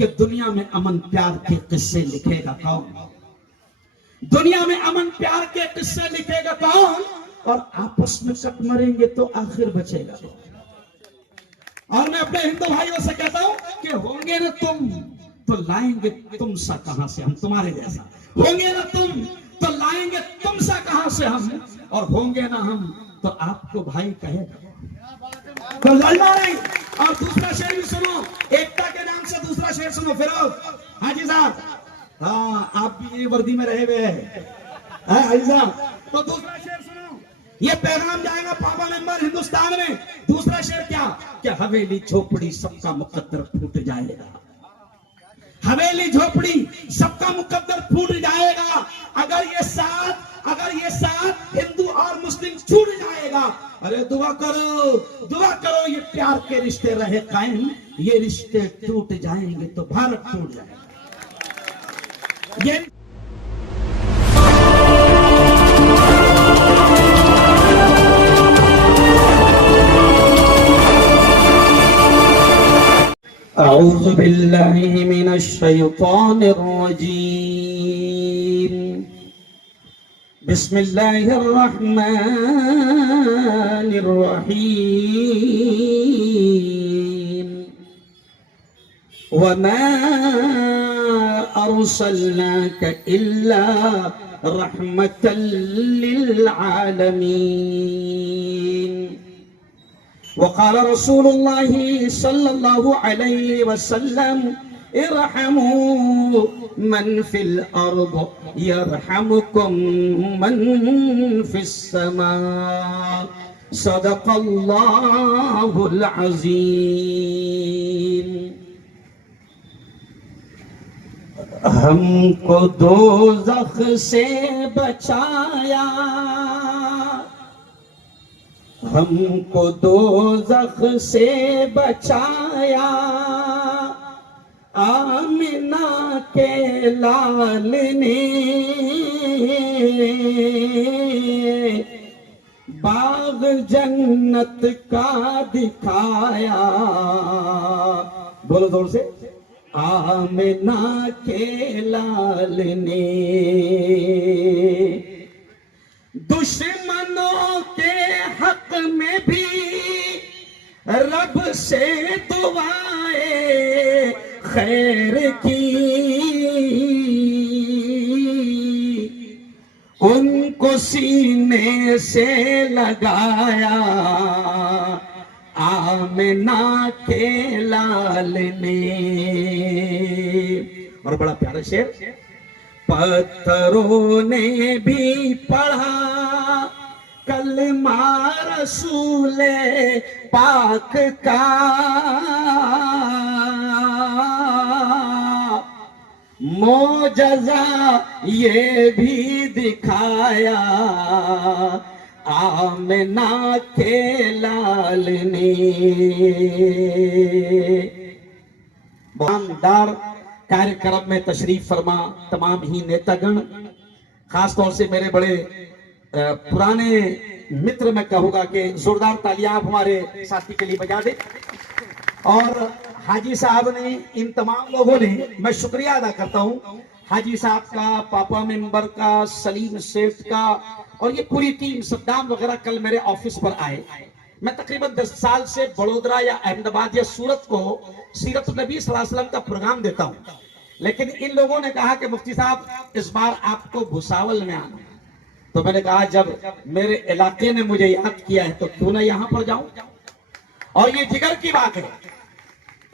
कि दुनिया में अमन प्यार के किस्से लिखेगा कौन? दुनिया में अमन प्यार के किस्से लिखेगा कौन? और आपस में कट मरेंगे तो आखिर बचेगा। और मैं अपने हिंदू भाइयों से कहता हूं कि होंगे ना तुम तो लाएंगे तुम सा कहां से हम, तुम्हारे जैसा। होंगे ना तुम तो लाएंगे तुम सा कहां से हम, और होंगे ना हम तो आपको भाई कहेगा। तो लड़ना नहीं। और दूसरा शेर भी सुनो, एकता के नाम से दूसरा शेर सुनो। फिरोज हाजी साहब, हाँ आप भी ये वर्दी में रहे हुए हैं हाजी साहब। तो दूसरा शेर सुनो, ये पैगाम जाएगा पापा मेंबर हिंदुस्तान में। दूसरा शेर क्या? कि हवेली झोपड़ी सबका मुकद्दर फूट जाएगा। हवेली झोपड़ी सबका मुकद्दर फूट जाएगा अगर ये साथ हिंदू और मुस्लिम छूट जाएगा। अरे दुआ करो ये प्यार के रिश्ते रहे कायम। ये रिश्ते टूट जाएंगे तो भारत टूट जाएगा। ये अऊज़ु बिल्लाहि मिनश शैतानिर रजीम। बिस्मिल्लाहिर रहमानिर रहीम। वमा अर्सलनाका इल्ला रहमतल लिल आलमीन। वक़ाल रसूलुल्लाहि सल्लल्लाहु अलैहि वसल्लम इरहमू मन फिल अर्द यरहमुकुम मन फिस समा। सदक़ल्लाहुल अज़ीम। हमको दोज़ख से बचाया, हमको दोज़ख से बचाया आमिना के लाल ने। बाग जन्नत का दिखाया। बोलो जोर से, आमिना के लाल ने। दुश्मनों के हक में भी रब से दुआएं खैर की। उनको सीने से लगाया आमिना के लाल ने। और बड़ा प्यारा शेर। पत्थरों ने भी पढ़ा कलमा रसूले पाक का। मोजज़ा ये भी दिखाया आमिना के लाल ने। शानदार कार्यक्रम में तशरीफ फरमा तमाम ही नेतागण, खासतौर से मेरे बड़े पुराने मित्र, मैं कहूँगा कि जोरदार तालियां आप हमारे साथी के लिए बजा दे। और हाजी साहब ने, इन तमाम लोगों ने, मैं शुक्रिया अदा करता हूँ हाजी साहब का, पापा मेंबर का, सलीम सेठ का, और ये पूरी टीम सद्दाम वगैरह कल मेरे ऑफिस पर आए। मैं तकरीबन 10 साल से बड़ोदरा या अहमदाबाद या सूरत को सीरत नबी सल्लल्लाहु अलैहि वसल्लम का प्रोग्राम देता हूँ, लेकिन इन लोगों ने कहा कि मुफ्ती साहब इस बार आपको भुसावल में आना। तो मैंने कहा जब मेरे इलाके ने मुझे याद किया है तो क्यों ना यहाँ पर जाऊं। और ये जिगर की बात है।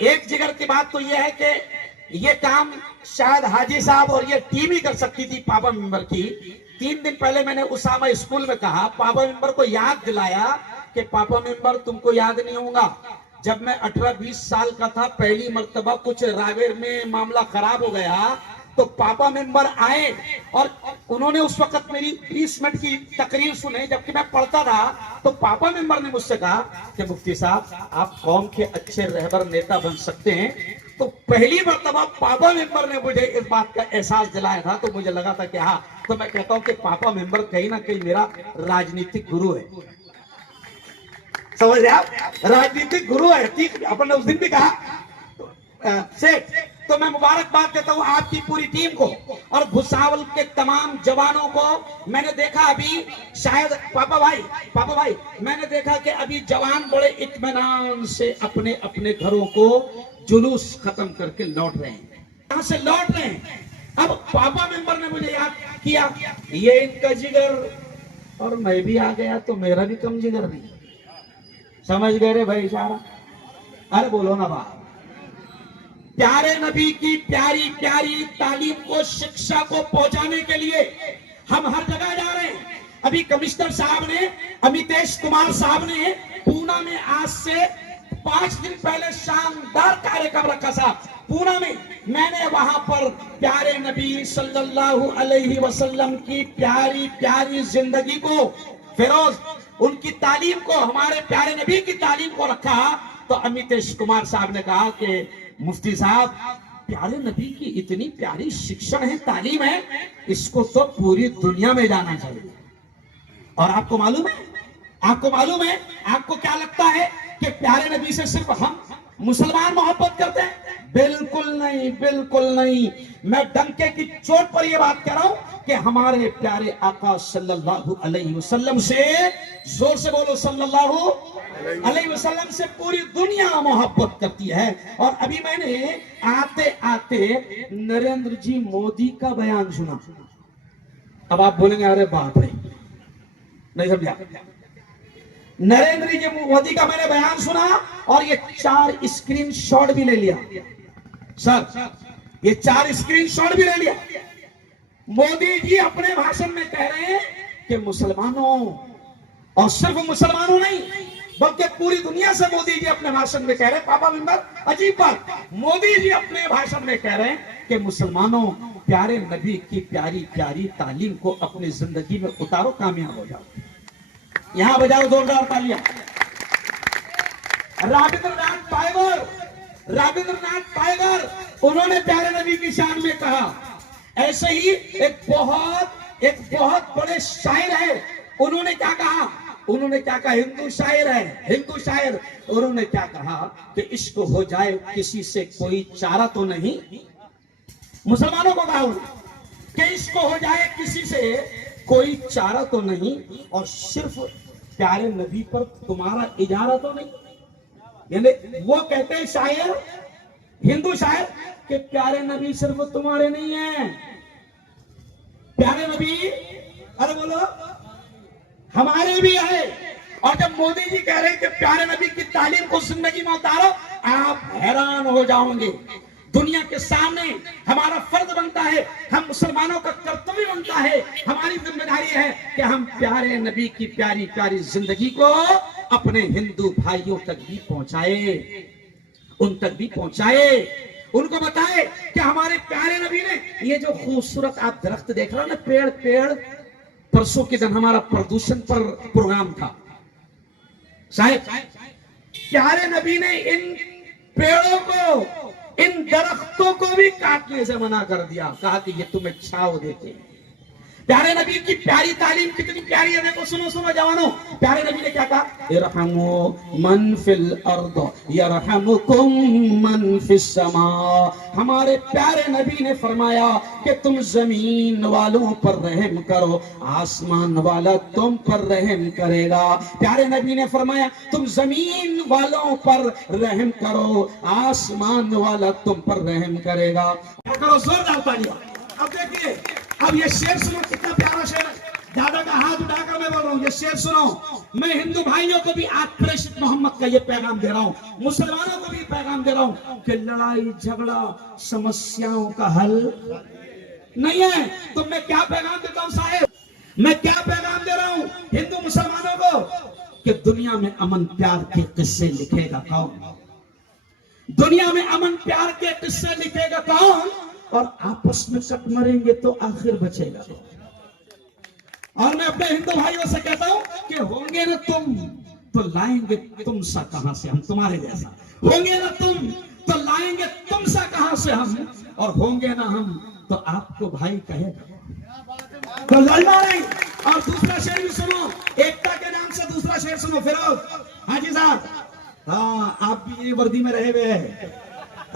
एक जिगर की बात तो ये है कि ये काम शायद हाजी साहब और ये टीम ही कर सकती थी पापा मेंबर की। 3 दिन पहले मैंने उसामा स्कूल में कहा, पापा मेंबर को याद दिलाया कि पापा मेंबर तुमको याद नहीं होगा, जब मैं 18-20 साल का था पहली मर्तबा कुछ रावेर में मामला खराब हो गया तो पापा मेंबर आए और उन्होंने उस वक्त मेरी 20 मिनट की तकरीर सुने जबकि मैं पढ़ता था। तो पापा मेंबर ने मुझसे कहा कि मुफ्ती साहब आप कौम के अच्छे रहबर नेता बन सकते हैं। तो पहली मर्तबा पापा मेंबर ने मुझे इस बात का एहसास दिलाया था, तो मुझे लगा था कि हाँ, तो मैं कहता हूं कि पापा मेंबर कहीं ना कहीं मेरा राजनीतिक गुरु है। समझ रहे आप, राजनीतिक गुरु है। ठीक, अपन ने उस दिन भी कहा सेठ तो मैं मुबारकबाद देता हूं आपकी पूरी टीम को और भुसावल के तमाम जवानों को। मैंने देखा अभी शायद पापा भाई मैंने देखा कि अभी जवान बड़े इत्मीनान से अपने अपने घरों को जुलूस खत्म करके लौट रहे हैं, यहां से लौट रहे हैं। अब पापा मेंबर ने मुझे याद किया, ये इनका जिगर और मैं भी आ गया तो मेरा भी कम जिगर नहीं। समझ गए रे भाई सारा? अरे बोलो ना बात। प्यारे नबी की प्यारी प्यारी तालीम को, शिक्षा को पहुंचाने के लिए हम हर जगह जा रहे हैं। अभी कमिश्नर साहब ने, अमितेश कुमार साहब ने पूना में आज से 5 दिन पहले शानदार कार्यक्रम रखा था। पूना में मैंने वहां पर प्यारे नबी सल्लल्लाहु अलैहि वसल्लम की प्यारी प्यारी जिंदगी को, फिरोज उनकी तालीम को, हमारे प्यारे नबी की तालीम को रखा। तो अमितेश कुमार साहब ने कहा कि मुफ्ती साहब, प्यारे नबी की इतनी प्यारी शिक्षण है, तालीम है, इसको तो पूरी दुनिया में जाना चाहिए। और आपको मालूम है, आपको क्या लगता है कि प्यारे नबी से सिर्फ हम मुसलमान मोहब्बत करते हैं? बिल्कुल नहीं, बिल्कुल नहीं। मैं डंके की चोट पर यह बात कह रहा हूं कि हमारे प्यारे आका सल्लल्लाहु अलैहि वसल्लम से, जोर से बोलो, सल्लल्लाहु अलैहि वसल्लम से पूरी दुनिया मोहब्बत करती है। और अभी मैंने आते आते नरेंद्र जी मोदी का बयान सुना। अब आप बोलेंगे अरे बाप रे, नहीं समझा। नरेंद्र जी मोदी का मैंने बयान सुना और ये 4 स्क्रीनशॉट भी ले लिया सर, ये 4 स्क्रीनशॉट भी ले लिया। मोदी जी अपने भाषण में कह रहे हैं कि मुसलमानों, और सिर्फ मुसलमानों नहीं बल्कि पूरी दुनिया से मोदी जी अपने भाषण में कह रहे हैं, पापा मेंबर, अजीब बात, मोदी जी अपने भाषण में कह रहे हैं कि मुसलमानों, प्यारे नबी की प्यारी प्यारी तालीम को अपनी जिंदगी में उतारो, कामयाब हो जाओ। यहां बजाओ जोरदार तालियां। रविंद्रनाथ टैगोर उन्होंने प्यारे नबी की शान में कहा। ऐसे ही एक बहुत बड़े शायर है, उन्होंने क्या कहा, हिंदू शायर, उन्होंने क्या कहा कि इश्क हो जाए किसी से कोई चारा तो नहीं। मुसलमानों को कहा कि इश्क हो जाए किसी से कोई चारा तो नहीं, और सिर्फ प्यारे नबी पर तुम्हारा इजारा तो नहीं। यानी वो कहते हैं शायर, हिंदू शायर, कि प्यारे नबी सिर्फ तुम्हारे नहीं है, प्यारे नबी, अरे बोलो, हमारे भी है। और जब मोदी जी कह रहे हैं कि प्यारे नबी की तालीम को जिंदगी में उतारो, आप हैरान हो जाओगे। दुनिया के सामने हमारा फर्ज बनता है, हम मुसलमानों का कर्तव्य बनता है, हमारी जिम्मेदारी है कि हम प्यारे नबी की प्यारी प्यारी जिंदगी को अपने हिंदू भाइयों तक भी पहुंचाए, उन तक भी पहुंचाए, उनको बताए कि हमारे प्यारे नबी ने, ये जो खूबसूरत आप दरख्त देख रहे हो ना, पेड़, परसों के दिन हमारा प्रदूषण पर प्रोग्राम था साहब, प्यारे नबी ने इन पेड़ों को, इन दरख्तों को भी काटने से मना कर दिया, कहा कि ये तुम्हें छांव देते हैं। प्यारे नबी की प्यारी तालीम कितनी प्यारी है, देखो, सुनो जवानों, प्यारे नबी ने क्या कहा, इरहमु मन फिल अर्द यरहमुकुम मन फिस समा। हमारे प्यारे नबी ने फरमाया कि तुम जमीन वालों पर रहम करो, आसमान वाला तुम पर रहम करेगा। प्यारे नबी ने फरमाया तुम जमीन वालों पर रहम करो, आसमान वाला तुम पर रहम करेगा। करो जोरदार तालियां। अब देखिए, अब ये शेर सुनो, कितना प्यारा शेर है। दादा का हाथ उठाकर मैं बोल रहा हूँ, ये शेर सुनो। मैं हिंदू भाइयों को भी आज प्रेषित मोहम्मद का ये पैगाम दे रहा हूँ, मुसलमानों को भी पैगाम दे रहा हूँ कि लड़ाई झगड़ा समस्याओं का हल नहीं है। तो मैं क्या पैगाम देता हूँ साहेब, मैं क्या पैगाम दे रहा हूँ हिंदू मुसलमानों को, कि दुनिया में अमन प्यार के किस्से लिखेगा कौन? दुनिया में अमन प्यार के किस्से लिखेगा कौन? और आपस में कट मरेंगे तो आखिर बचेगा। और मैं अपने हिंदू भाइयों से कहता हूं कि होंगे ना तुम तो लाएंगे तुम सा कहां से हम, तुम्हारे जैसा होंगे ना तुम तो लाएंगे तुम सा कहां से हम, और होंगे ना हम तो आपको भाई कहेगा, तो लड़ना नहीं। और दूसरा शेर भी सुनो, एकता के नाम से दूसरा शेर सुनो फिरोज। हाजी साहब, हाँ, आप भी ये वर्दी में रहे हुए हैं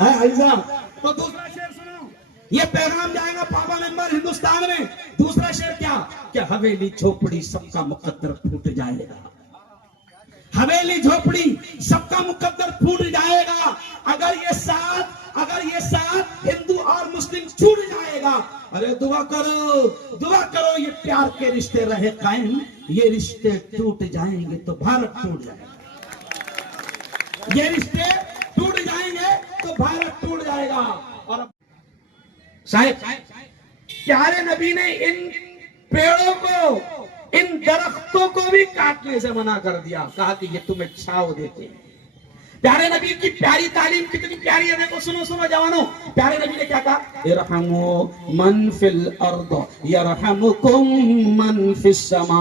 हाजी साहब, तो दूसरा शेर सुनो, ये पैगाम जाएगा पापा मेंबर हिंदुस्तान में। दूसरा शेर क्या हवेली झोपड़ी सबका मुकद्दर फूट जाएगा। हवेली झोपड़ी सबका मुकद्दर फूट जाएगा अगर ये साथ हिंदू और मुस्लिम छूट जाएगा। अरे दुआ करो ये प्यार के रिश्ते रहे कायम, ये रिश्ते टूट जाएंगे तो भारत टूट जाएगा। ये रिश्ते टूट जाएंगे तो भारत टूट जाएगा। और साहब प्यारे नबी ने इन पेड़ों को, इन दरख्तों को भी काटने से मना कर दिया, कहा कि ये तुम्हें छांव देते हैं। प्यारे नबी की प्यारी तालीम कितनी प्यारी है, देखो सुनो जवानों। प्यारे नबी ने क्या कहा, इरहमु मन फिल अर्द यरहमुकुम मन फिस समा।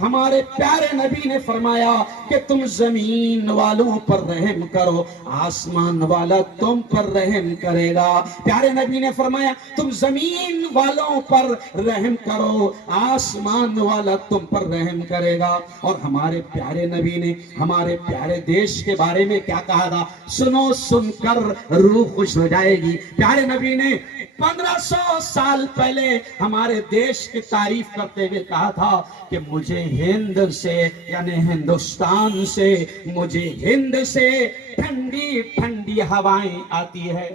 हमारे प्यारे नबी ने फरमाया कि तुम जमीन वालों पर रहम करो, आसमान वाला तुम पर रहम करेगा। प्यारे नबी ने फरमाया तुम जमीन वालों पर रहम करो, आसमान वाला तुम पर रहम करेगा। और हमारे प्यारे नबी ने हमारे प्यारे देश के बारे में क्या कहा था, सुनो, सुनकर रूह खुश हो जाएगी। प्यारे नबी ने 1500 साल पहले हमारे देश की तारीफ करते हुए कहा था कि मुझे हिंद से यानी हिंदुस्तान से, मुझे हिंद से ठंडी ठंडी हवाएं आती है।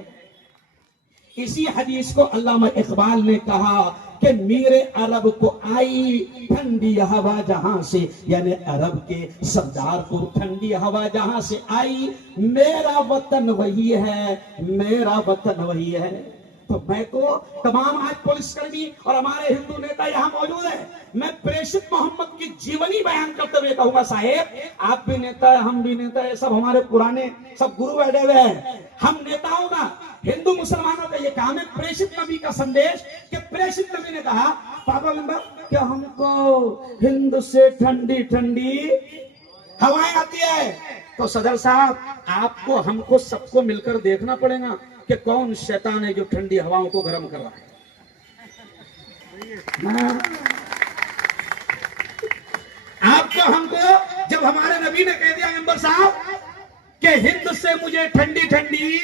इसी हदीस को अल्लामा इकबाल ने कहा कि मेरे अरब को आई ठंडी हवा जहां से, यानी अरब के सरदार को ठंडी हवा जहां से आई, मेरा वतन वही है, मेरा वतन वही है। तो मैं तो तमाम आज पुलिसकर्मी और हमारे हिंदू नेता यहाँ मौजूद है, मैं प्रेषित मोहम्मद की जीवनी बयान करते हुए कहूंगा, साहेब आप भी नेता है, हम भी नेता है, सब हमारे पुराने सब गुरु बैठे हुए हैं, हम नेताओं का, हिंदू मुसलमानों का ये काम है प्रेषित नबी का संदेश। कि प्रेषित नबी ने कहा, पापा मेंबर क्या हमको हिंद से ठंडी ठंडी हवाएं आती है, तो सदर साहब आपको हमको सबको मिलकर देखना पड़ेगा कि कौन शैतान है जो ठंडी हवाओं को गर्म कर रहा है। आपको हमको, जब हमारे नबी ने कह दिया मेंबर साहब कि हिंद से मुझे ठंडी ठंडी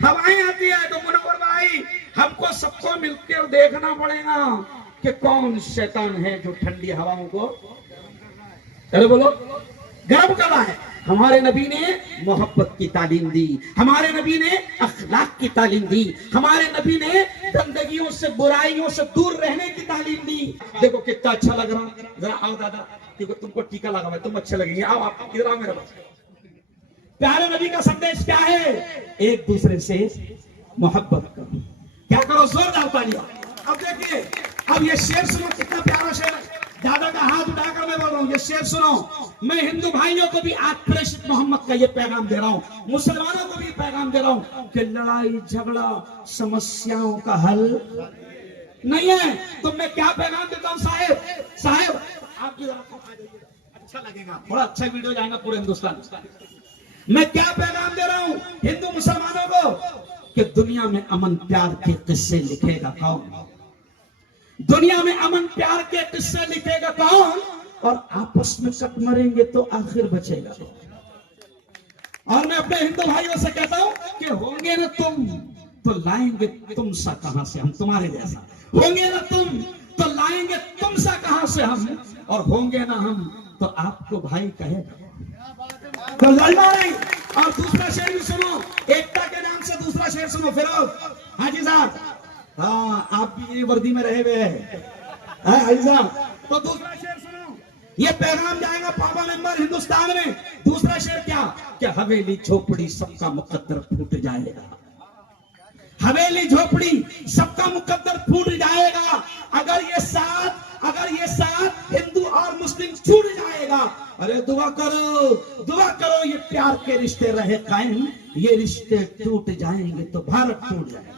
हवाएं आती है, तो मुनव्वर भाई हमको सबको मिलकर देखना पड़ेगा कि कौन शैतान है जो ठंडी हवाओं को, अरे बोलो, गर्म कर रहा है। हमारे नबी ने मोहब्बत की तालीम दी, हमारे नबी ने अखलाक की तालीम दी, हमारे नबी ने गंदगियों से बुराइयों से दूर रहने की तालीम दी। देखो कितना अच्छा लग रहा, जरा आओ दादा, क्योंकि तुमको टीका लगा हुआ है, तुम अच्छे लगेंगे, आओ आप इधर आओ मेरे पास। प्यारे नबी का संदेश क्या है, एक दूसरे से मोहब्बत करो, क्या करो, जोरदार तालियां। अब देखिए, अब ये शेर सुनो, कितना प्यारा शेर है, दादा का हाथ उठाकर मैं बोल रहा हूँ, ये शेर सुनो। मैं हिंदू भाइयों को भी आज प्रेषित मोहम्मद का ये पैगाम दे रहा हूँ, मुसलमानों को भी पैगाम दे रहा हूँ कि लड़ाई झगड़ा समस्याओं का हल नहीं है। तो मैं क्या पैगाम देता हूँ साहेब आप भी अच्छा लगेगा, थोड़ा अच्छा वीडियो जाएगा पूरे हिंदुस्तान। मैं क्या पैगाम दे रहा हूँ हिंदू मुसलमानों को कि दुनिया में अमन प्यार के किस्से लिखेगा कौन, दुनिया में अमन प्यार के किस्से लिखेगा कौन, और आपस में कट मरेंगे तो आखिर बचेगा। और मैं अपने हिंदू भाइयों से कहता हूं कि होंगे ना तुम तो लाएंगे तुम सा कहां से हम, तुम्हारे जैसा होंगे ना तुम तो लाएंगे तुम सा कहां से हम, और होंगे ना हम तो आपको भाई कहेगा, तो लड़ना नहीं। और दूसरा शेर भी सुनो, एकता के नाम से दूसरा शेर सुनो, फिरोज हाजी साहब, हाँ आप भी ये वर्दी में रहे हुए हैं हाजी साहब। तो दूसरा शेर सुनो, ये पैगाम जाएगा पापा मेंबर हिंदुस्तान में। दूसरा शेर क्या हवेली झोपड़ी सबका मुकद्दर फूट जाएगा, हवेली झोपड़ी सबका मुकद्दर फूट जाएगा अगर ये साथ हिंदू और मुस्लिम छूट जाएगा। अरे दुआ करो ये प्यार के रिश्ते रहे कायम, ये रिश्ते टूट जाएंगे तो भारत टूट जाएगा,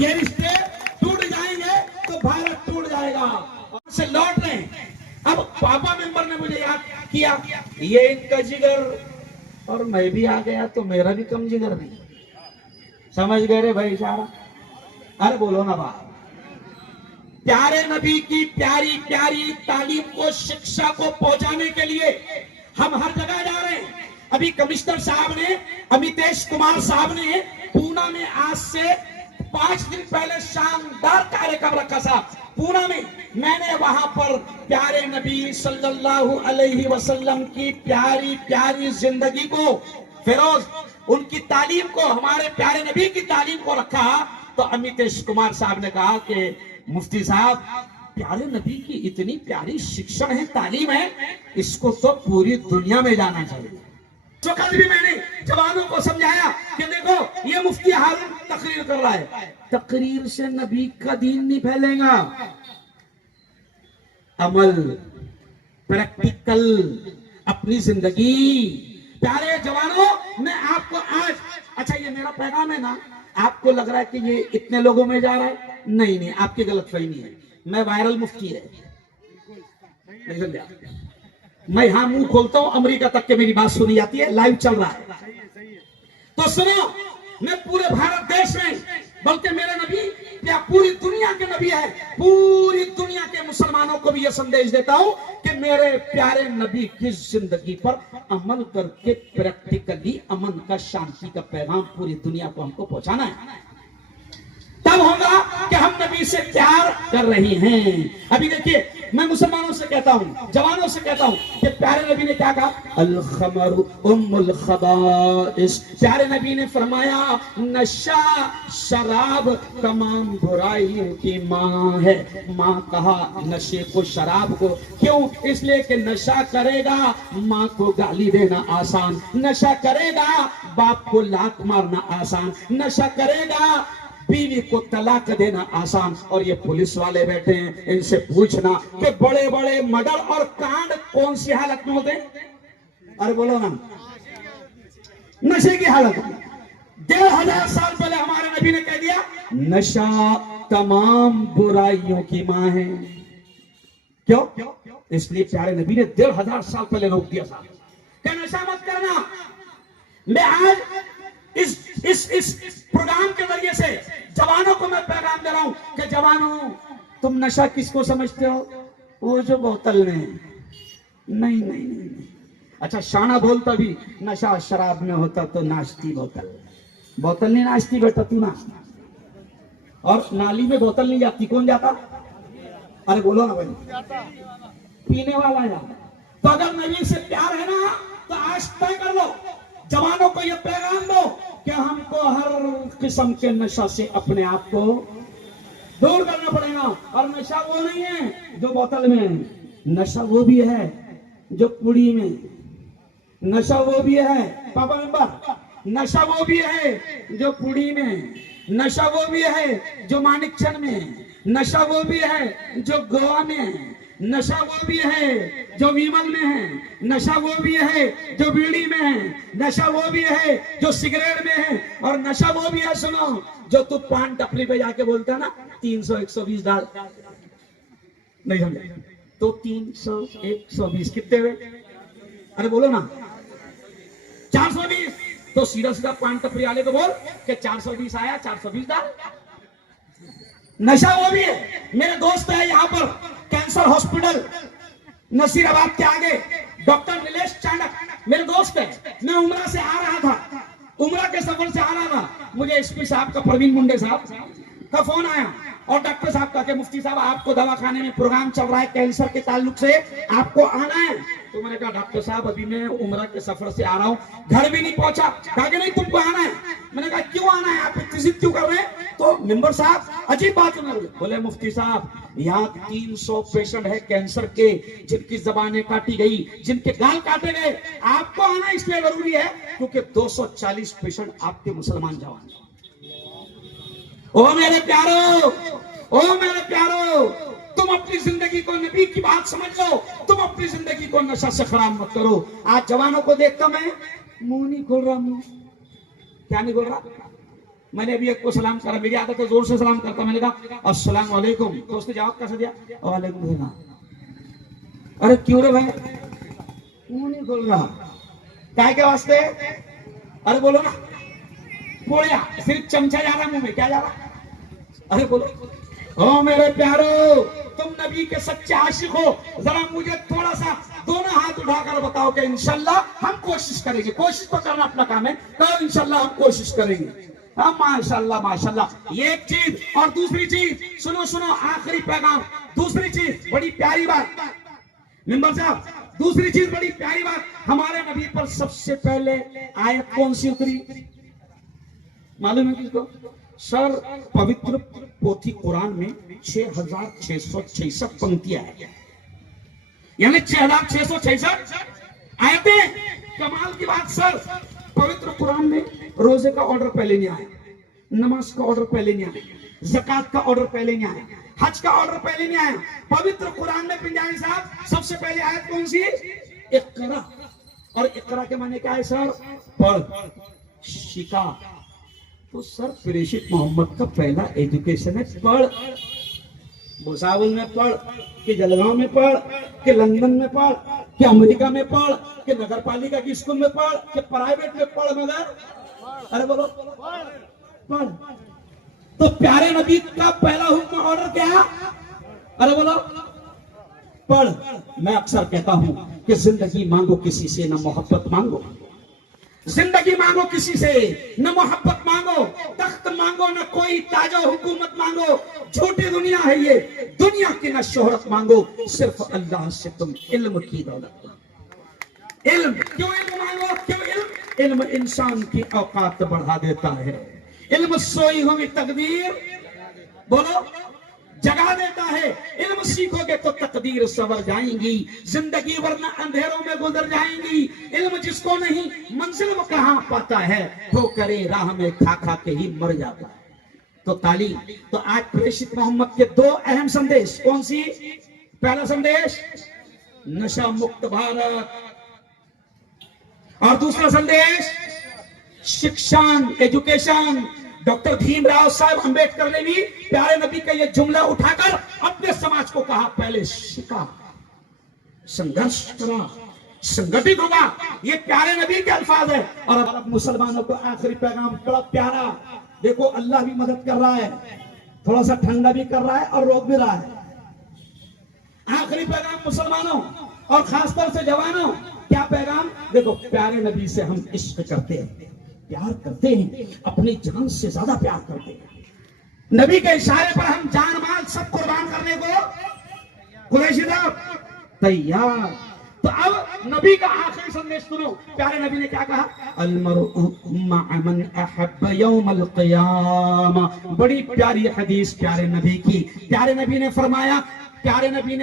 ये रिश्ते टूट जाएंगे तो भारत टूट जाएगा। से लौट रहे हैं, अब पापा मेंबर ने मुझे याद किया, ये इनका जिगर और मैं भी आ गया तो मेरा भी कम जिगर नहीं, समझ गए रे भाई सारा, अरे बोलो ना बात। प्यारे नबी की प्यारी प्यारी तालीम को, शिक्षा को पहुंचाने के लिए हम हर जगह जा रहे हैं। अभी कमिश्नर साहब ने, अमितेश कुमार साहब ने पूना में आज से 5 दिन पहले शानदार कार्यक्रम रखा था पूना में। मैंने वहां पर प्यारे नबी सल्लल्लाहु अलैहि वसल्लम की प्यारी प्यारी जिंदगी को, फिरोज उनकी तालीम को, हमारे प्यारे नबी की तालीम को रखा। तो अमितेश कुमार साहब ने कहा कि मुफ्ती साहब, प्यारे नबी की इतनी प्यारी शिक्षण है, तालीम है, इसको तो पूरी दुनिया में जाना चाहिए। तो कल भी मैंने जवानों को समझाया कि देखो ये मुफ्ती हारून तकरीर कर रहा है, तकरीर से नबी का दीन नहीं फैलेगा। अमल, प्रैक्टिकल, अपनी जिंदगी। प्यारे जवानों, मैं आपको आज, अच्छा ये मेरा पैगाम है ना, आपको लग रहा है कि ये इतने लोगों में जा रहा है, नहीं नहीं, आपकी गलतफहमी है। मैं वायरल मुफ्ती है, नहीं समझा? मैं यहां मुंह खोलता हूं, अमेरिका तक के मेरी बात सुनी जाती है, लाइव चल रहा है। तो सुनो, मैं पूरे भारत देश में, बल्कि मेरे नबी या पूरी दुनिया के नबी है, पूरी दुनिया के मुसलमानों को भी यह संदेश देता हूं कि मेरे प्यारे नबी की जिंदगी पर अमल करके प्रैक्टिकली अमन का, शांति का पैगाम पूरी दुनिया को हमको पहुंचाना है। तब होगा कि हम नबी से प्यार कर रही हैं। अभी देखिए, मैं मुसलमानों से कहता हूं, जवानों से कहता हूं कि प्यारे नबी ने क्या कहा? अल खमरु उम्मुल खबाइस। प्यारे नबी ने फरमाया नशा, शराब तमाम बुराइयों की माँ है। माँ कहा नशे को, शराब को, क्यों? इसलिए कि नशा करेगा माँ को गाली देना आसान, नशा करेगा बाप को लात मारना आसान, नशा करेगा बीवी को तलाक देना आसान। और ये पुलिस वाले बैठे हैं, इनसे पूछना कि बड़े बड़े मर्डर और कांड कौन सी हालत में होते हैं? अरे बोलो ना, नशे की हालत में। 1500 साल पहले हमारे नबी ने कह दिया नशा तमाम बुराइयों की मां है। क्यों? इसलिए प्यारे नबी ने 1500 साल पहले रोक दिया था कि नशा मत करना। मैं आज इस प्रोग्राम के जरिए से जवानों को मैं पैगाम दे रहा हूं कि जवानों, तुम नशा किसको समझते हो? वो जो बोतल में। नहीं नहीं नहीं, नहीं। अच्छा, शाना बोलता भी नशा शराब में होता तो नाश्ती बोतल। बोतल नहीं नाश्ती बेटा, तू नाश्ता। और नाली में बोतल नहीं जाती, कौन जाता? अरे बोलो ना भाई, पीने वाला जाता। तो अगर नबी से प्यार है ना, तो आज तय कर लो, जवानों को यह पैगाम दो कि हमको हर किस्म के नशा से अपने आप को दूर करना पड़ेगा। और नशा वो नहीं है जो बोतल में, नशा वो भी है जो पुड़ी में, नशा वो भी है पापा मेंबर, नशा वो भी है जो पुड़ी में, नशा वो भी है जो मानिकचंद में, नशा वो भी है जो गोवा में, नशा वो भी है जो विमल में है, नशा वो भी है जो बीड़ी में है, नशा वो भी है जो सिगरेट में है, और नशा वो भी है, सुनो, जो तू पान टपरी पे जाके बोलता ना 300 120 डाल, नहीं समझा? तो 300 120 कितने हुए? अरे बोलो ना, 420। तो सीधा सीधा पान टपरी वाले को बोल कि 420 आया, 420 डाल। नशा वो भी है। मेरे दोस्त है यहाँ पर कैंसर हॉस्पिटल नसीराबाद के आगे, डॉक्टर नीलेश चाणक मेरे दोस्त है। मैं उमरा से आ रहा था, उमरा के सफर से आ रहा था, मुझे एसपी साहब का, प्रवीण मुंडे साहब का फोन आया और डॉक्टर साहब का कि मुफ्ती साहब आपको दवाखाने में प्रोग्राम चल रहा है कैंसर के ताल्लुक से, आपको आना है। तो मैंने कहा डॉक्टर साहब अभी मैं उमरा के सफर से आ रहा हूँ, घर भी नहीं पहुंचा। कहा कि नहीं तुमको आना है। मैंने कहा क्यों आना है, आप इतनी जिद क्यों कर रहे हैं? तो मेंबर साहब अजीब बात है, बोले मुफ्ती साहब यहाँ 300 पेशेंट है कैंसर के, जिनकी जबानें काटी गई, जिनके गाल काटे गए, आपको आना इसलिए जरूरी है क्योंकि 240 पेशेंट आपके मुसलमान जवान। ओ मेरे प्यारो, ओ मेरे प्यारो, तुम अपनी जिंदगी को नबी की बात समझ लो, तुम अपनी जिंदगी को नशा से खराब मत करो। आज जवानों को देखता मैं मुंह नहीं खोल रहा, मुंह क्या नहीं खोल रहा। मैंने अभी एक को सलाम करा, मेरी आदत है जोर से सलाम करता, मैंने कहा अस्सलाम वालेकुम, तो उसने जवाब कैसे दिया? वालेकुम सलाम। अरे क्यों रे भाई, मुंह नहीं खोल रहा, काय के वास्ते? अरे बोलो ना, बोलिया, सिर्फ चमचा जा रहा मुंह में, क्या जा रहा? अरे बोलो। ओ मेरे प्यारो, तुम नबी के सच्चे आशिक हो, जरा मुझे थोड़ा सा दोनों हाथ उठाकर बताओ कि इंशाल्लाह हम कोशिश करेंगे। कोशिश तो करना अपना काम है, कहो इंशाल्लाह हम कोशिश करेंगे। हाँ माशाल्लाह माशाल्लाह। ये एक चीज। और दूसरी चीज सुनो सुनो, आखिरी पैगाम। दूसरी चीज बड़ी प्यारी बात मेंबर साहब, दूसरी चीज बड़ी प्यारी बात, हमारे नबी पर सबसे पहले आयत कौन सी उतरी मालूम है किसको? सर, पवित्र पोथी कुरान में 6666 पंक्तियां है, यानी 6666 आयतें। कमाल की बात सर, पवित्र कुरान में रोजे का ऑर्डर पहले नहीं आया, नमाज का ऑर्डर पहले नहीं आया, ज़कात का ऑर्डर पहले नहीं आया, हज का ऑर्डर पहले नहीं आया। पवित्र कुरान में पिंजारी साहब सबसे पहले आयत कौन सी? इक़रा। और इक़रा के माने क्या है सर? पढ़, शिका। तो सर प्रेषित मोहम्मद का पहला एजुकेशन है पढ़। भुसावल में पढ़, कि जलगांव में पढ़, कि लंदन में पढ़, कि अमेरिका में पढ़, कि नगर पालिका की स्कूल में पढ़, कि प्राइवेट में पढ़, मगर अरे बोलो पढ़। तो प्यारे नबी का पहला हुक्म ऑर्डर क्या? अरे बोलो पढ़। मैं अक्सर कहता हूं कि जिंदगी मांगो किसी से, न मोहब्बत मांगो। जिंदगी मांगो किसी से, न मोहब्बत मांगो। तख्त मांगो, न कोई ताजा हुकूमत मांगो। झूठी दुनिया है ये, दुनिया की न शोहरत मांगो। सिर्फ अल्लाह से तुम इल्म की दौलत मांगो। इल्म क्यों? इल्म मांगो क्यों? इल्म इंसान की औकात बढ़ा देता है। इल्म सोई हुई तकदीर बोलो जगा देता है। इल्म सीखोगे तो तकदीर सवर जाएंगी, जिंदगी वरना अंधेरों में गुजर जाएंगी। इल्म जिसको नहीं मंजिल वो कहां पाता है, वो करे राह में खा खा के ही मर जाता है। तो तालीम। तो आज प्रेषित मोहम्मद के दो अहम संदेश, कौन सी? पहला संदेश नशा मुक्त भारत, और दूसरा संदेश शिक्षा, एजुकेशन। डॉक्टर भीमराव साहब अंबेडकर ने भी प्यारे नबी का यह जुमला उठाकर अपने समाज को कहा, पहले शिका, संघर्ष करा, संगठित होगा। ये प्यारे नबी के अल्फाज है। और अब मुसलमानों को आखिरी पैगाम बड़ा प्यारा। देखो अल्लाह भी मदद कर रहा है, थोड़ा सा ठंडा भी कर रहा है और रोक भी रहा है। आखिरी पैगाम मुसलमानों और खासतौर से जवानों, क्या पैगाम? देखो प्यारे नबी से हम इश्क करते हैं, प्यार करते हैं, अपनी जान से ज्यादा प्यार करते हैं। नबी के इशारे पर हम जान माल सब कुर्बान करने को कुरैशी साहब तैयार। तो अब नबी का आखिरी संदेश सुनो। प्यारे नबी ने क्या कहा? अलमरउ मअ मन अहब्ब यौमल क़ियामा। बड़ी प्यारी हदीस प्यारे नबी की। प्यारे नबी ने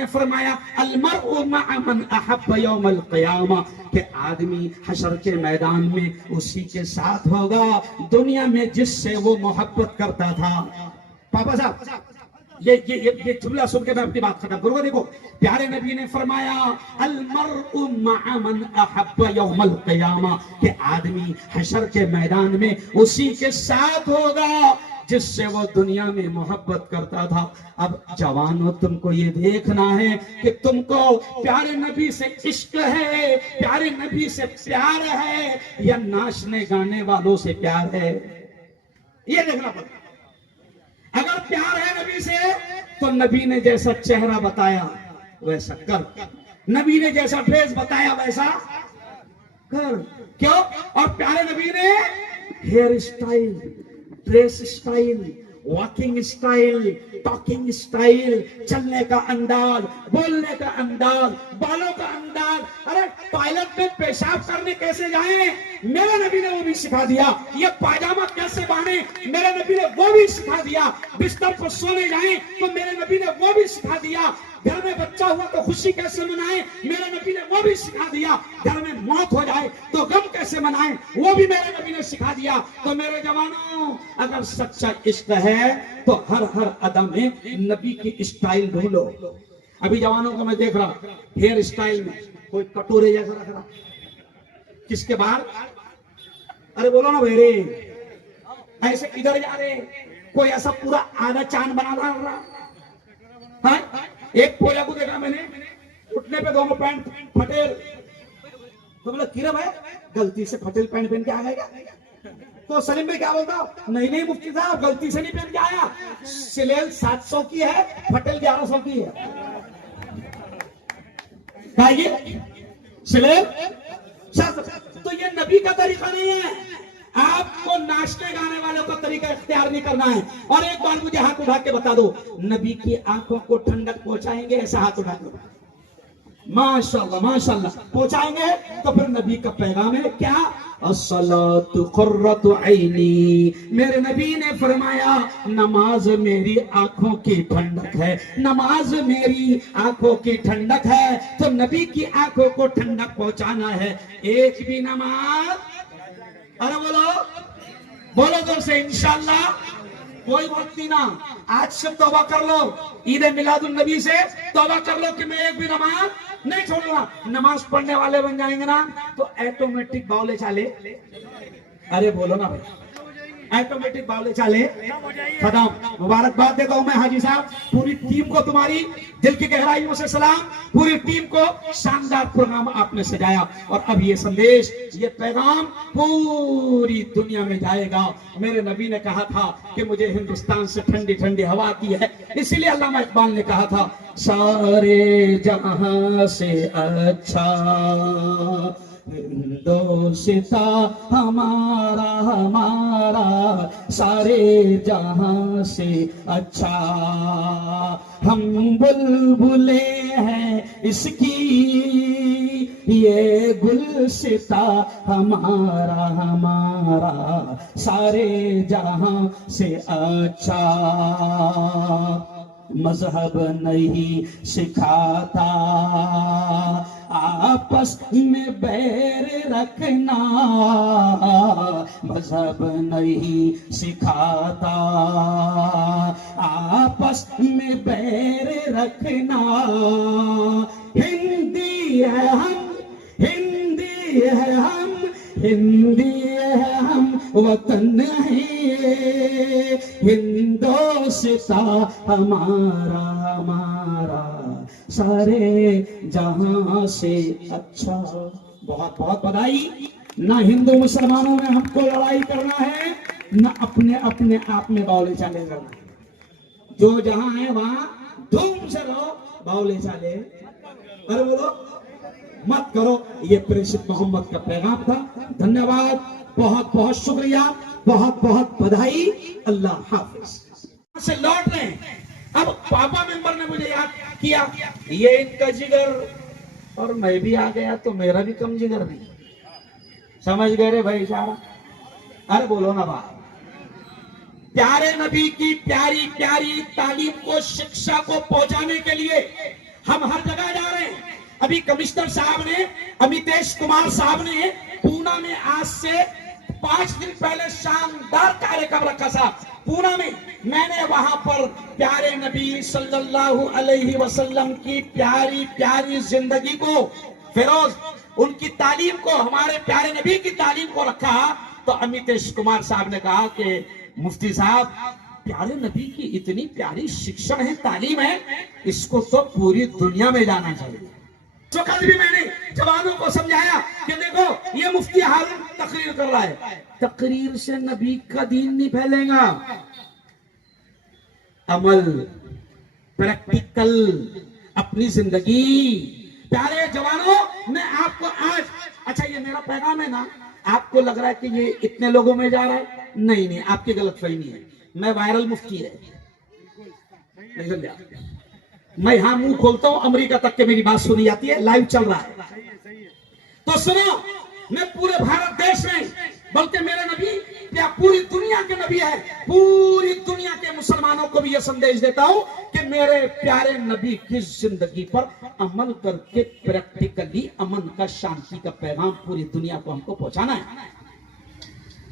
फरमाया अलमरउ मअ मन अहब्ब यौमल क़ियामा, कि आदमी हशर के मैदान में उसी के साथ होगा दुनिया में जिससे वो मोहब्बत करता था। पापा साहब ये जुमला सुन के मैं अपनी बात खत्म करूंगा। देखो प्यारे नबी ने फरमाया अलमरउ मअ मन अहब्ब यौमल क़ियामा, कि आदमी हशर के मैदान में उसी के साथ होगा जिससे वो दुनिया में मोहब्बत करता था। अब जवानों तुमको ये देखना है कि तुमको प्यारे नबी से इश्क है, प्यारे नबी से प्यार है, या नाचने गाने वालों से प्यार है, ये देखना पड़ेगा। अगर प्यार है नबी से तो नबी ने जैसा चेहरा बताया वैसा कर, नबी ने जैसा ड्रेस बताया वैसा कर। क्यों? और प्यारे नबी ने hair style, dress style, walking style, talking style, चलने का अंदाज, बोलने का अंदाज, बालों का अंदाज। अरे टॉयलेट में पेशाब करने कैसे जाएं, मेरे नबी ने वो भी सिखा दिया। ये पायजामा कैसे बांधे, मेरे नबी ने वो भी सिखा दिया। बिस्तर पर सोने जाएं तो मेरे नबी ने वो भी सिखा दिया। घर में बच्चा हुआ तो खुशी कैसे मनाएं, मेरे नबी ने वो भी सिखा दिया। घर में मौत हो जाए तो गम कैसे मनाएं, वो भी मेरे नबी ने सिखा दिया। तो मेरे जवानों, अगर सच्चा इश्क है तो हर अदा में नबी की स्टाइल ढूंढो। अभी जवानों को मैं देख रहा हेयर स्टाइल में कोई कटोरे जैसा रख रहा, किसके बाहर? अरे बोलो ना भेरे, ऐसे इधर जा रहे, कोई ऐसा पूरा आधा चांद बना रहा। हाँ? एक पोला को देखा मैंने, उठने पे दोनों पैंट फटेल। तो बोला किरम है, गलती से फटेल पैंट पहन के आ गया। तो सलीम भाई क्या बोलता? नहीं मुफ्ती साहब, गलती से नहीं पहन के आया, सिलेल 700 की है, फटेल 1100 की है। स्लेब शस्त्र। तो ये नबी का तरीका नहीं है। आपको नाचने गाने वालों का तरीका इख्तियार नहीं करना है। और एक बार मुझे हाथ उठा के बता दो, नबी की आंखों को ठंडक पहुंचाएंगे? ऐसा हाथ उठा के माशाअल्लाह माशाअल्लाह पहुंचाएंगे। तो फिर नबी का पैगाम है क्या? अस्सलातु कुर्रतु ऐनी। मेरे नबी ने फरमाया नमाज मेरी आंखों की ठंडक है, नमाज मेरी आंखों की ठंडक है। तो नबी की आंखों को ठंडक पहुंचाना है। एक भी नमाज, अरे बोलो बोलो जोर से, इंशाअल्लाह कोई भक्ति ना। आज से तौबा कर लो, ईद मिलादुन नबी से तौबा कर लो कि मैं एक भी नमाज नहीं छोड़ूंगा। नमाज पढ़ने वाले बन जाएंगे ना तो ऑटोमेटिक बावले चाले, अरे बोलो ना भाई, ऑटोमेटिक बावले चाले खत्म। मुबारकबाद देता हूं मैं हाजी साहब, पूरी टीम को, तुम्हारी दिल की गहराइयों से सलाम। पूरी टीम को शानदार प्रोग्राम आपने सजाया। और अब ये संदेश, ये पैगाम पूरी दुनिया में जाएगा। मेरे नबी ने कहा था कि मुझे हिंदुस्तान से ठंडी ठंडी हवा आती है, इसीलिए अल्लामा इकबाल ने कहा था सारे जहां से अच्छा हिंदुस्ता हमारा हमारा, सारे जहां से अच्छा। हम बुलबुले हैं इसकी, ये गुलसिता हमारा हमारा, सारे जहां से अच्छा। मजहब नहीं सिखाता आपस में बैर रखना, मजहब नहीं सिखाता आपस में बैर रखना। हिंदी है हम, हिंदी है हम, हिंदी है हम, वतन है हिंदुस्ता हमारा हमारा, सारे जहां से अच्छा। बहुत बहुत बधाई। ना हिंदू मुसलमानों में हमको लड़ाई करना है, ना अपने अपने आप में बावले चाले करना है। जो जहां है वहां धूम से रहो, बावले चाले अरे बोलो मत करो। ये प्रेषित मोहम्मद का पैगाम था। धन्यवाद, बहुत बहुत शुक्रिया, बहुत बहुत बधाई। अल्लाह हाफिज। से लौट रहे हैं। अब पापा मेंबर ने मुझे याद किया, ये इनका जिगर और मैं भी आ गया तो मेरा भी कम जिगर नहीं। समझ गए रे भाई सारा? अरे बोलो ना बात। प्यारे नबी की प्यारी प्यारी तालीम को, शिक्षा को पहुंचाने के लिए हम हर जगह जा रहे हैं। अभी कमिश्नर साहब ने, अमितेश कुमार साहब ने पूना में आज से 5 दिन पहले शानदार कार्यक्रम रखा था। पूना में मैंने वहां पर प्यारे नबी सल्लल्लाहु अलैहि वसल्लम की प्यारी प्यारी जिंदगी को, फिरोज उनकी तालीम को, हमारे प्यारे नबी की तालीम को रखा। तो अमितेश कुमार साहब ने कहा कि मुफ्ती साहब, प्यारे नबी की इतनी प्यारी शिक्षण है, तालीम है, इसको तो पूरी दुनिया में जाना चाहिए। तो कल भी मैंने जवानों को समझाया कि देखो ये मुफ्ती हारून तकरीर कर रहा है, तकरीर से नबी का दीन नहीं फैलेगा। अमल, प्रैक्टिकल, अपनी जिंदगी। प्यारे जवानों, मैं आपको आज, अच्छा ये मेरा पैगाम है ना, आपको लग रहा है कि ये इतने लोगों में जा रहा है? नहीं नहीं, आपकी गलतफहमी है। मैं वायरल मुफ्ती है, नहीं समझा? मैं यहां मुंह खोलता हूं, अमेरिका तक के मेरी बात सुनी जाती है, लाइव चल रहा है। तो सुनो, मैं पूरे भारत देश में, बल्कि मेरे नबी या पूरी दुनिया के नबी है, पूरी दुनिया के मुसलमानों को भी यह संदेश देता हूं कि मेरे प्यारे नबी की जिंदगी पर अमल करके प्रैक्टिकली अमन का, शांति का पैगाम पूरी दुनिया को हमको पहुंचाना है।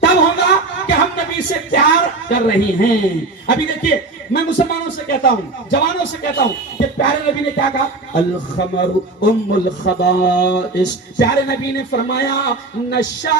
तब होगा कि हम नबी से प्यार कर रही हैं। अभी देखिए, मैं मुसलमानों से कहता हूं, जवानों से कहता हूं कि प्यारे नबी ने क्या कहा? अल खमरु उम्मुल खबाइस। प्यारे नबी ने फरमाया नशा,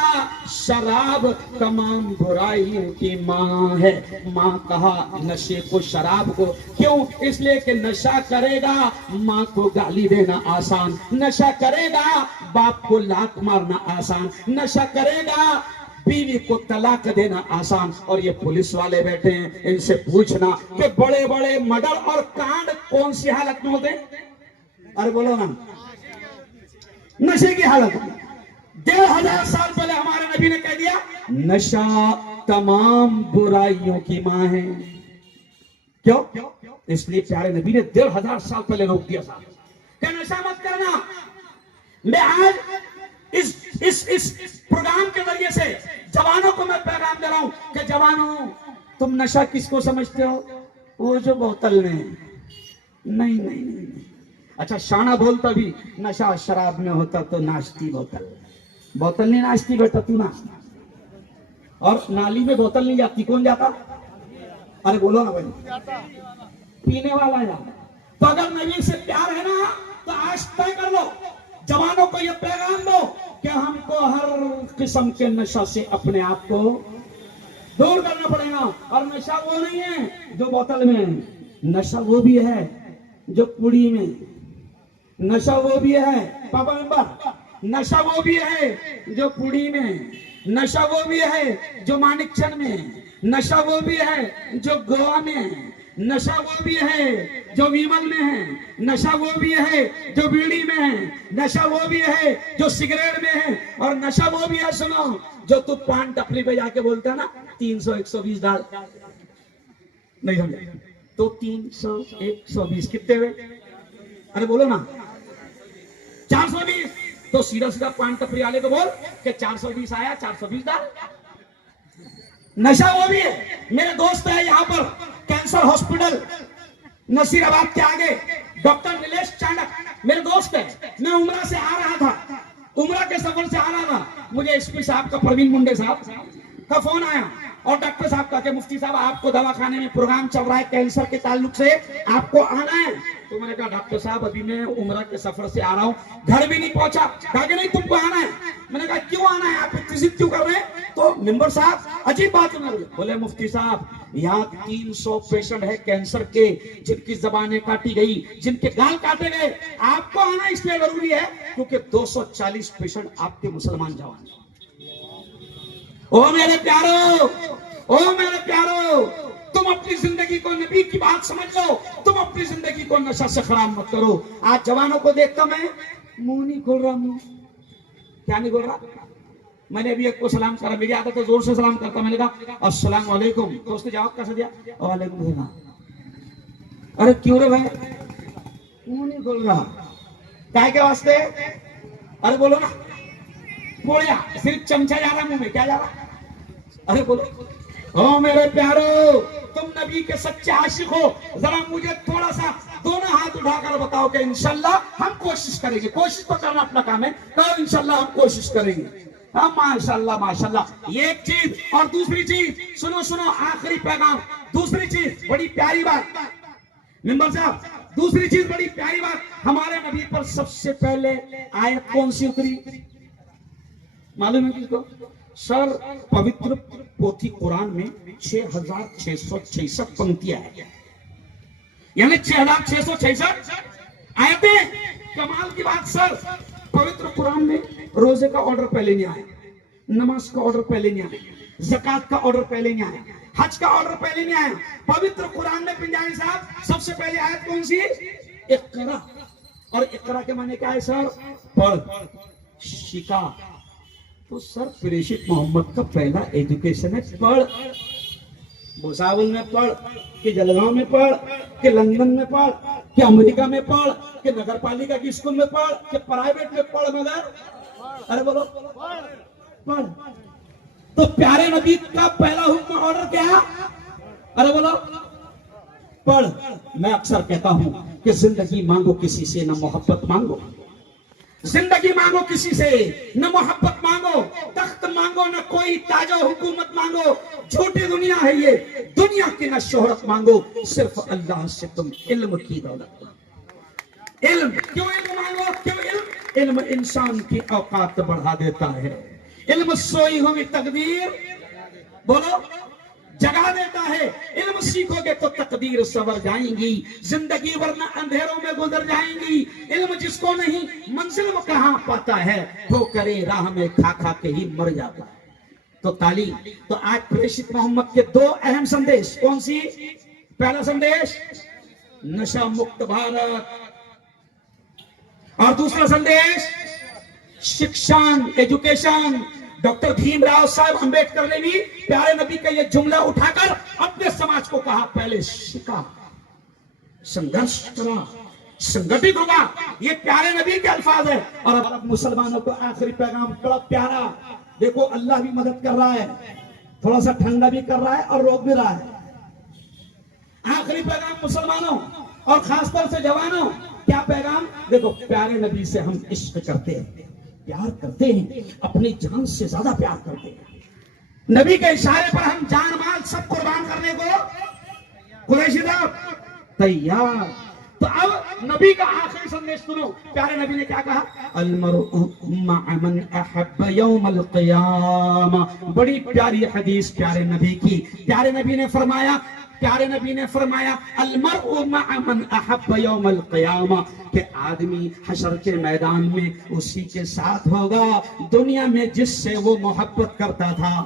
शराब तमाम बुराइयों की माँ है। माँ कहा नशे को, शराब को। क्यों? इसलिए कि नशा करेगा माँ को गाली देना आसान, नशा करेगा बाप को लात मारना आसान, नशा करेगा बीवी को तलाक देना आसान। और ये पुलिस वाले बैठे हैं, इनसे पूछना कि बड़े बड़े मर्डर और कांड कौन सी हालत में होते? अरे बोलो ना, नशे की हालत में। 1500 साल पहले हमारे नबी ने कह दिया नशा तमाम बुराइयों की मां है। क्यों? इसलिए प्यारे नबी ने 1500 साल पहले रोक दिया साहब कि नशा मत करना। मैं आज इस प्रोग्राम के जरिए से जवानों को मैं पैगाम दे रहा हूं कि जवानों, तुम नशा किसको समझते हो? वो जो बोतल में। नहीं नहीं नहीं। अच्छा, शाना बोलता भी नशा शराब में होता तो नाश्ती बोतल। बोतल नहीं नाश्ती बेटा, तू नाश्ता। और नाली में बोतल नहीं जाती, कौन जाता? अरे बोलो ना भाई, पीने वाला जाता। तो अगर नबी से प्यार है ना तो आज तय कर लो, जवानों को यह पैगाम दो कि हमको हर किस्म के नशा से अपने आप को दूर करना पड़ेगा। और नशा वो नहीं है जो बोतल में, नशा वो भी है जो पुड़ी में, नशा वो भी है पापा मेंबर, नशा वो भी है जो पुड़ी में, नशा वो भी है जो मानिकचंद में, नशा वो भी है जो गोवा में, नशा वो भी है जो विमल में है, नशा वो भी है जो बीड़ी में है, नशा वो भी है जो सिगरेट में है, और नशा वो भी है सुनो जो तू पान टपरी पे जाके बोलता ना 300 120 डाल। नहीं समझे तो 300 120 कितने हुए? अरे बोलो ना 420। तो सीधा सीधा पान टपरी वाले को बोल कि 420 आया, 420 डाल। नशा वो भी है। मेरे दोस्त है यहाँ पर कैंसर हॉस्पिटल नसीराबाद के आगे, डॉक्टर नीलेश चाणक मेरे दोस्त है। मैं उमरा से आ रहा था, उमरा के सफर से आ रहा था, मुझे एसपी साहब का, प्रवीण मुंडे साहब का फोन आया और डॉक्टर साहब का कि मुफ्ती साहब आपको दवाखाने में प्रोग्राम चल रहा है कैंसर के ताल्लुक से, आपको आना है। तो मैंने कहा डॉक्टर साहब अभी मैं उमरा के सफर से आ रहा हूँ, घर भी नहीं पहुंचा। कहा कि नहीं तुमको आना है। मैंने कहा क्यों आना है, आप इतनी जिद क्यों कर रहे हैं? तो मेंबर साहब अजीब बात है। बोले मुफ्ती साहब यहाँ 300 पेशेंट है कैंसर के जिनकी जबानें काटी गई, जिनके गाल काटे गए। आपको आना इसलिए जरूरी है क्योंकि 240 पेशेंट आपके मुसलमान जवान। ओ मेरे प्यारो, ओ मेरे प्यारो, तुम अपनी जिंदगी को नबी की बात समझ लो, तुम अपनी जिंदगी को नशा से खराब मत करो। आज जवानों को देखता मैं मुंह नहीं खोल रहा, मुंह क्या नहीं खोल रहा। मैंने अभी एक को सलाम करा, मेरी आदत है जोर से सलाम करता। मैंने कहा अस्सलाम वालेकुम, तो उसने जवाब कैसे दिया? वालेकुम सलाम। अरे क्यों रे भाई मुंह नहीं खोल रहा, काय के वास्ते? अरे बोलो ना, बोलिया सिर्फ चमचा जा रहा मुंह में, क्या जा रहा? अरे बोलो। ओ मेरे प्यारो, तुम नबी के सच्चे आशिक हो, जरा मुझे थोड़ा सा दोनों हाथ उठाकर बताओ कि इंशाल्लाह हम कोशिश करेंगे। कोशिश तो करना अपना काम है, तो इंशाल्लाह हम कोशिश करेंगे। हाँ माशाल्लाह माशाल्लाह। ये एक चीज, और दूसरी चीज सुनो सुनो, आखिरी पैगाम। दूसरी चीज बड़ी प्यारी बात मेंबर साहब, दूसरी चीज बड़ी प्यारी बात, हमारे नबी पर सबसे पहले आयत कौन सी उतरी मालूम है किसको? सर पवित्र पोथी कुरान में 6666 पंक्तियां है, यानी 6666 आयतें। कमाल की बात सर, पवित्र कुरान में रोजे का ऑर्डर पहले नहीं आया, नमाज का ऑर्डर पहले नहीं आया, ज़कात का ऑर्डर पहले नहीं आया, हज का ऑर्डर पहले नहीं आया। पवित्र कुरान में पिंजारी साहब सबसे पहले आयत कौन सी? इक़रा। और इक़रा के माने क्या है सर? पढ़, शिका। तो सर प्रेषित मोहम्मद का पहला एजुकेशन है पढ़। भुसावल में पढ़, कि जलगांव में पढ़, कि लंदन में पढ़, कि अमेरिका में पढ़, कि नगर पालिका की स्कूल में पढ़, कि प्राइवेट में पढ़, मगर अरे बोलो पढ़। तो प्यारे नबी का पहला हुक्म ऑर्डर क्या? अरे बोलो पढ़। मैं अक्सर कहता हूं कि जिंदगी मांगो किसी से, न मोहब्बत मांगो। जिंदगी मांगो किसी से, न मोहब्बत मांगो। तख्त मांगो न कोई ताजो हुकूमत मांगो। झूठी दुनिया है ये, दुनिया की न शोहरत मांगो, सिर्फ अल्लाह से तुम इल्म की दौलत मांगो। इल्म क्यों इल्म मांगो? क्यों इल्म? इल्म इंसान की औकात बढ़ा देता है। इल्म सोई हुई तकदीर बोलो जगा देता है। इल्म सीखोगे तो तकदीर सवर जाएंगी, जिंदगी वरना अंधेरों में गुजर जाएंगी। इल्म जिसको नहीं मंजिल वो कहां पाता है, वो करे राह में खा खा के ही मर जाता है। तो तालीम, तो आज प्रेषित मोहम्मद के दो अहम संदेश कौन सी? पहला संदेश नशा मुक्त भारत, और दूसरा संदेश शिक्षण, एजुकेशन, डॉक्टर भीमराव साहब अंबेडकर ने भी प्यारे नबी का ये जुमला उठाकर अपने समाज को कहा, पहले शिका, संघर्ष करा, संगठित होगा। ये प्यारे नबी के अल्फाज है। और अब मुसलमानों को आखिरी पैगाम बड़ा प्यारा, देखो अल्लाह भी मदद कर रहा है, थोड़ा सा ठंडा भी कर रहा है और रोक भी रहा है। आखिरी पैगाम मुसलमानों और खासतौर से जवानों, क्या पैगाम? देखो प्यारे नबी से हम इश्क करते हैं, प्यार करते हैं, अपनी जान से ज्यादा प्यार करते हैं। नबी के इशारे पर हम जान माल सब कुर्बान करने को कुरैशी तैयार। तो अब नबी का आखिरी संदेश सुनो, प्यारे नबी ने क्या कहा? अलमरउ मअ मन अहब्ब यौमल क़ियामा। बड़ी प्यारी हदीस प्यारे नबी की। प्यारे नबी ने फरमाया अलमरउ मअ मन अहब्ब यौमल क़ियामा, कि आदमी हशर के मैदान में उसी के साथ होगा दुनिया में जिससे वो मोहब्बत करता था।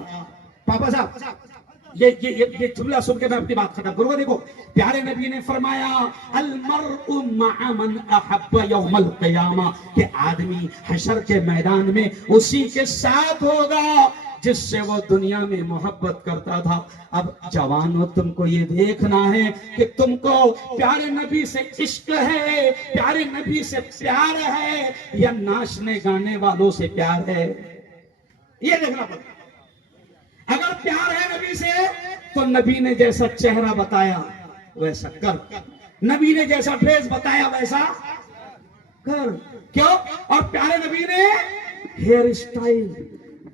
पापा साहब ये जुमला सुन के मैं अपनी बात खत्म करूंगा। देखो प्यारे नबी ने फरमाया अलमरउ मअ मन अहब्ब यौमल क़ियामा, कि आदमी हशर के मैदान में उसी के साथ होगा जिससे वो दुनिया में मोहब्बत करता था। अब जवानों, तुमको ये देखना है कि तुमको प्यारे नबी से इश्क है, प्यारे नबी से प्यार है, या नाचने गाने वालों से प्यार है, ये देखना पड़ता। अगर प्यार है नबी से तो नबी ने जैसा चेहरा बताया वैसा कर, नबी ने जैसा ड्रेस बताया वैसा कर। क्यों? और प्यारे नबी ने hair style,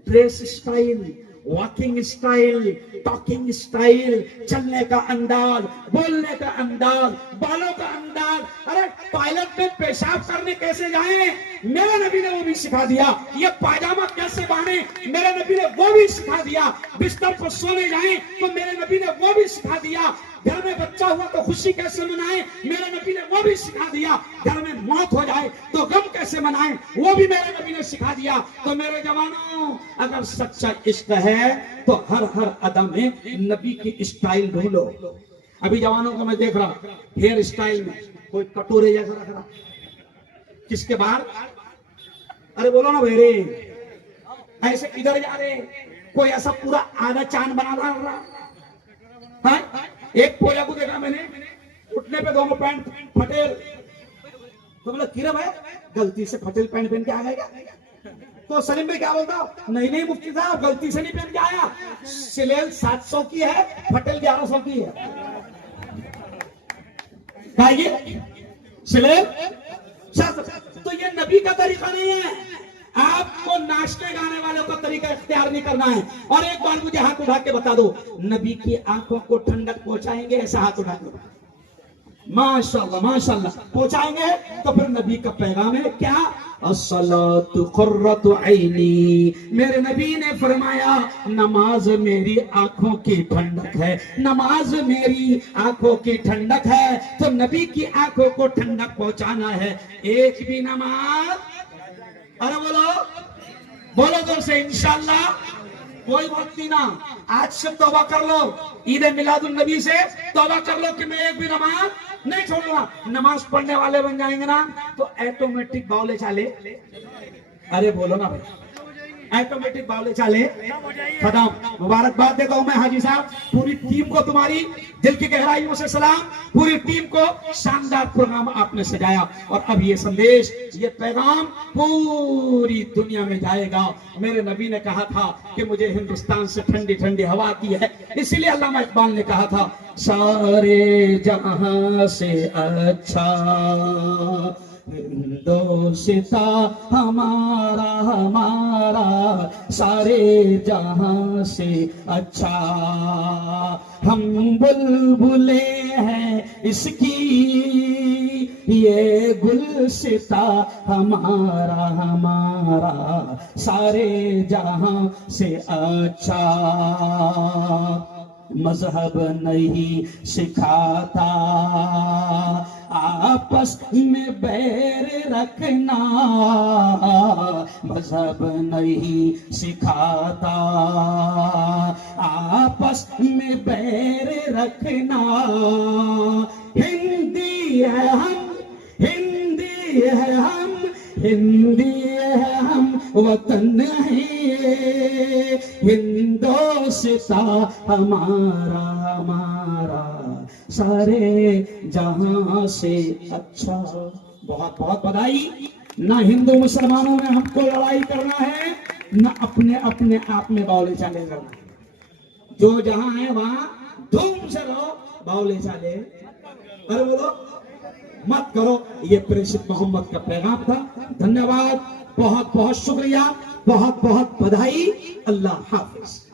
dress style, walking style, talking style, चलने का अंदाज, बोलने का अंदाज, बालों का अंदाज, अरे पायलट में पेशाब करने कैसे जाए मेरे नबी ने वो भी सिखा दिया। ये पायजामा कैसे बांधे मेरे नबी ने वो भी सिखा दिया। बिस्तर पर सोने जाए तो मेरे नबी ने वो भी सिखा दिया। घर में बच्चा हुआ तो खुशी कैसे मनाए मेरे नबी ने वो भी सिखा दिया। घर में मौत हो जाए तो गम कैसे मनाए वो भी मेरे नबी ने सिखा दिया। तो मेरे जवानों, अगर सच्चा इश्क है तो हर अदा में नबी की स्टाइल ढूंढो। अभी जवानों को मैं देख रहा हेयर स्टाइल में कोई कटोरे जैसा रख रहा, किसके बाहर? अरे बोलो ना भेरे, ऐसे इधर जा रहे, कोई ऐसा पूरा आधा चांद बना रहा। एक पोया को देखा मैंने, उठने पे दोनों पैंट फटेल, तो बोला किरम है गलती से फटेल पैंट पहन के आ गया। तो सलीम भाई क्या बोलता? नहीं मुफ्ती साहब गलती से नहीं पहन के आया, सिलेल 700 की है, फटेल 1100 की है। सिलेल तो ये नबी का तरीका नहीं है। आपको नाचने गाने वालों का तरीका इख्तियार नहीं करना है। और एक बार मुझे हाथ उठा के बता दो, नबी की आंखों को ठंडक पहुंचाएंगे? ऐसा हाथ उठा के माशाअल्लाह माशाअल्लाह पहुंचाएंगे। तो फिर नबी का पैगाम है क्या? अस्सलातु कुर्रतु ऐनी। मेरे नबी ने फरमाया नमाज मेरी आंखों की ठंडक है, नमाज मेरी आंखों की ठंडक है। तो नबी की आंखों को ठंडक पहुंचाना है। एक भी नमाज, अरे बोलो जोर से इंशाअल्लाह कोई बात नहीं ना। आज से तौबा कर लो, ईद मिलादुन नबी से तौबा कर लो कि मैं एक भी नमाज नहीं छोड़ूंगा। नमाज पढ़ने वाले बन जाएंगे ना तो ऑटोमेटिक बावले चाले, अरे बोलो ना भाई, ऑटोमेटिक बावले चाले खत्म। मुबारकबाद देता हूं मैं हाजी साहब, पूरी टीम को तुम्हारी दिल की गहराइयों से सलाम। पूरी टीम को शानदार प्रोग्राम आपने सजाया। और अब ये संदेश, ये पैगाम पूरी दुनिया में जाएगा। मेरे नबी ने कहा था कि मुझे हिंदुस्तान से ठंडी ठंडी हवा आती है, इसीलिए अल्लामा इकबाल ने कहा था सारे जहां से अच्छा हिंदुस्ता हमारा हमारा, सारे जहां से अच्छा। हम बुलबुले हैं इसकी, ये गुलसिता हमारा हमारा, सारे जहां से अच्छा। मजहब नहीं सिखाता आपस में बैर रखना, मजहब नहीं सिखाता आपस में बैर रखना। हिंदी है हम, हिंदी है हम, हिंदी है हम, नहीं हिंदुस्तान हमारा हमारा सारे जहां से अच्छा। बहुत बहुत बधाई। ना हिंदू मुसलमानों में हमको लड़ाई करना है, ना अपने अपने आप में बाउले चाले करना है। जो जहां है वहां धूम से रहो, बाउले चाले अरे बोलो मत करो। ये प्रेषित मोहम्मद का पैगाम था। धन्यवाद, बहुत बहुत शुक्रिया, बहुत बहुत बधाई। अल्लाह हाफिज।